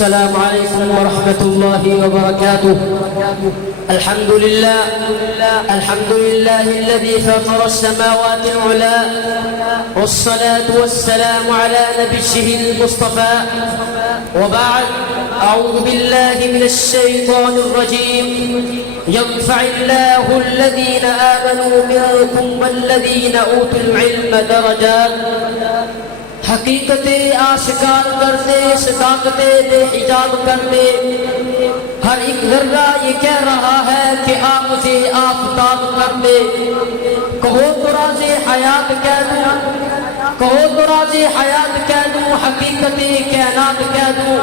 السلام عليكم ورحمة الله وبركاته. الحمد لله الذي فطر السماوات العلى، والصلاة والسلام على نبيه المصطفى، وبعد. أعوذ بالله من الشيطان الرجيم. يرفع الله الذين آمنوا منكم والذين أوتوا العلم درجات. حقیقت آشکار کر دے، صداقت بے حجاب کر دے. ہر ایک ذرہ یہ کہہ رہا ہے کہ آپ مجھے آفتاب کر دے. کہو تو راز حیات کہہ دوں، کہو تو راز حیات کہہ دوں، حقیقت کائنات کہہ دوں.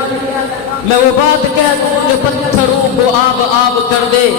میں وہ بات کہہ دوں جو پتھروں کو آب آب کر دے.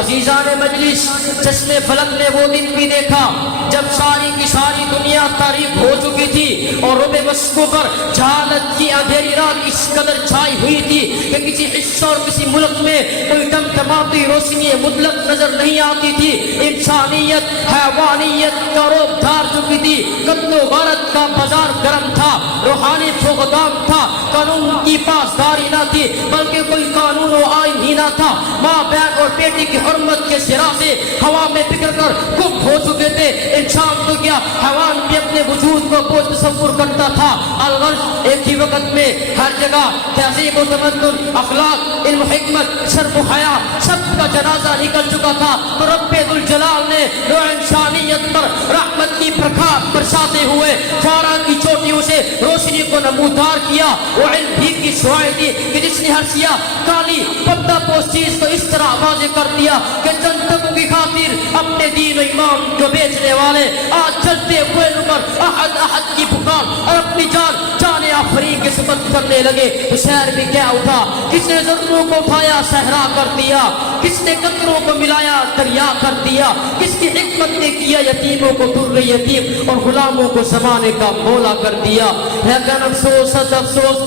عزیزان مجلس، چشم فلک نے وہ دن بھی دیکھا جب ساری کی ساری دنیا تاریک ہو چکی تھی اور رب مسکو پر جہالت کی اندھیری رات اس قدر چھائی ہوئی تھی کہ کسی حصہ اور کسی ملک میں کوئی ٹمٹماتی روشنی مطلق نظر نہیں آتی تھی. انسانیت حیوانیت کا روب دھار چکی تھی. قتل و غارت کا بازار گرم تھا، روحانی فقدان تھا. قانون کی پاسداری نہ تھی بلکہ کوئی قانون و آئین ہی نہ تھا. ماں بہن اور بیٹی کی حرمت کے صراع سے ہوا میں بکھر کر گم ہو چکے تھے. انسان تو کیا حیوان بھی اپنے وجود کو بہت تصور کرتا تھا. الغرض ایک ہی وقت میں ہر جگہ تہذیب و تمدن، اخلاق، علم و حکمت، شرم و حیا سب کا جنازہ نکل چکا تھا. تو رب ذوالجلال نے نوع انسانیت پر رحمت کی پرکھا برساتے ہوئے فارا کی چوٹیوں سے روشنی کو نمودار کیا. وہ علم بھی کی شعاع دی کہ جس نے ہر سیاہ کالی پردہ پوش چیز کو اس طرح واضح کر دیا کہ چند تکوں کی خاطر اپنے دین و ایمان کو بیچنے والے آج چلتے ہوئے پر احد احد کی پکار اور اپنی جان جان آفرین کے سپرد کرنے لگے. تو شہر بھی کیا اٹھا، کس نے ضروروں کو اٹھایا صحرا کر دیا، کس نے قطروں کو ملایا دریا کر دیا، کس کی حکمت نے کیا یتیموں کو در یتیم اور غلاموں کو زمانے کا مولا کر دیا. لیکن افسوس افسوس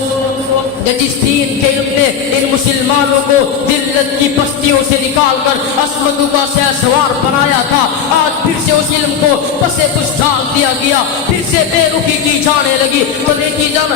کہ جس دین کے علم نے ان مسلمانوں کو ذلت کی پستیوں سے نکال کر عصمتوں کا شہسوار بنایا تھا، آج پھر سے اس علم کو پس پش ڈال دیا گیا، پھر سے بے رخی کی جانے لگی. تو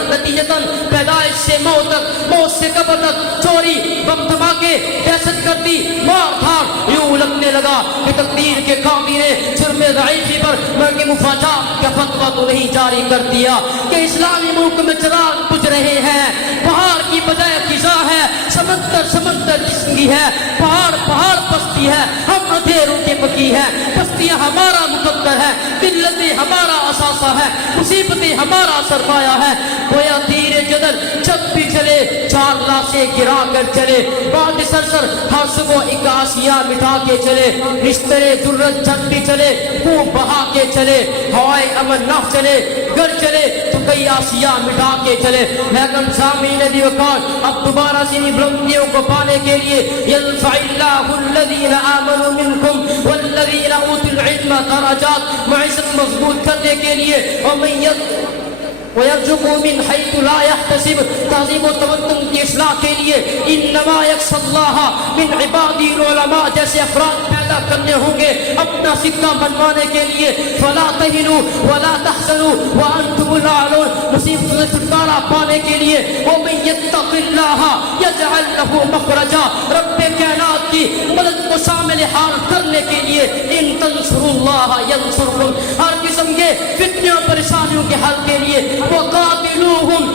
نتیجتاً پیدائش سے موت تک، موت سے قبر تک چوری، بم دھماکے، دہشت گردی، مار دھاڑ یوں لگنے لگا کہ تقدیر کے کامی نے جرم ضعیفی پر مرگ مفاجات کا فتویٰ تو نہیں جاری کر دیا کہ اسلامی ملک میں چراغ بجھ رہے ہیں. پہاڑ کی بجائے خزاں ہے، سمندر سمندر جسم کی ہے، پہاڑ پہاڑ پستی ہے، ہم اندھیروں کے بکی ہے. پستیاں ہمارا مقدر ہے، قلتیں ہمارا اثاثہ ہے، مصیبتیں ہمارا سرمایہ ہے. گویا تیر جدل جب بھی چلے چار لاشیں گرا کر چلے، بعد سرسر ہر صبح ایک آسیہ مٹا کے چلے. رشتے ضرورت جب بھی چلے خون بہا کے چلے، ہوائے امن نہ چلے گر چلے تو کئی آسیہ مٹا کے چلے. لیکن سامعین دی وقار اب دوبارہ سے بلندیوں کو پانے کے لیے یرفع اللہ الذین آمنوا منکم والذین اوتوا العلم درجات، معیشت مضبوط کرنے کے لیے وَيَرْزُقُهُ مِنْ حَيْثُ لَا يَحْتَسِبُ تعظیم و تمدن کی اصلاح کے لیے انما یخشی اللہ من عبادہ العلماء جیسے افراد پیدا کرنے ہوں گے اپنا سکہ منوانے کے لیے. فلا تہنوا ولا تحزنوا وانتم الاعلون، مصیبت سے چھٹکارا پانے کے لیے ومن یتق اللہ یجعل له مخرجا، رب کائنات کی مدد کو شامل حال کرنے کے لیے ان تنصروا اللہ ینصرکم، ہر قسم کے فتنوں پریشانیوں کے حل کے لیے وقاتلوہم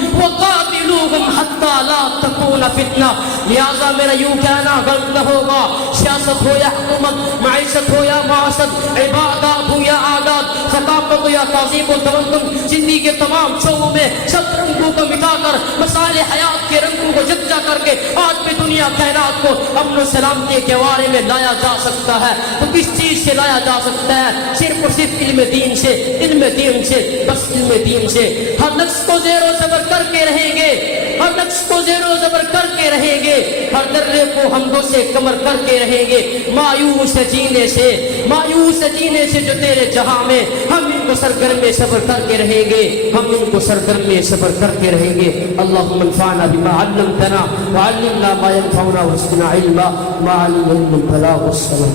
حتی لا تکون فتنہ. لہذا میرا یوں کہنا غلط نہ ہوگا، سیاست ہو یا حکومت، معیشت ہو یا معاشت، عبادات ہو یا عادات، ثقافت ہو یا تہذیب و تمدن، زندگی کے تمام شعبوں میں سب رنگوں کو مٹا کر مسائل حیات کے رنگوں کو یکجا کر کے آج بھی دنیا کائنات کو امن و سلامتی کے بارے میں لایا جا سکتا ہے. تو کس چیز سے لایا جا سکتا ہے؟ صرف اور صرف علم دین سے، علم دین سے، بس علم دین سے. ہر نقص کو زیر و زبر کر کے رہیں گے، ہر نقص کو زیر و زبر کر کے رہیں گے، ہر درے کو حمدوں سے کمر کر کے رہیں گے. مایوس جینے سے جو تیرے جہاں میں، ہم ان کو سرگرم میں صبر کر کے رہیں گے، ہم ان کو سرگرم میں صبر کر کے رہیں گے. اللہم انفعنا بما علمتنا وعلمنا ما ينفعنا وزدنا علما. مع العلم البلاغ والصلاة.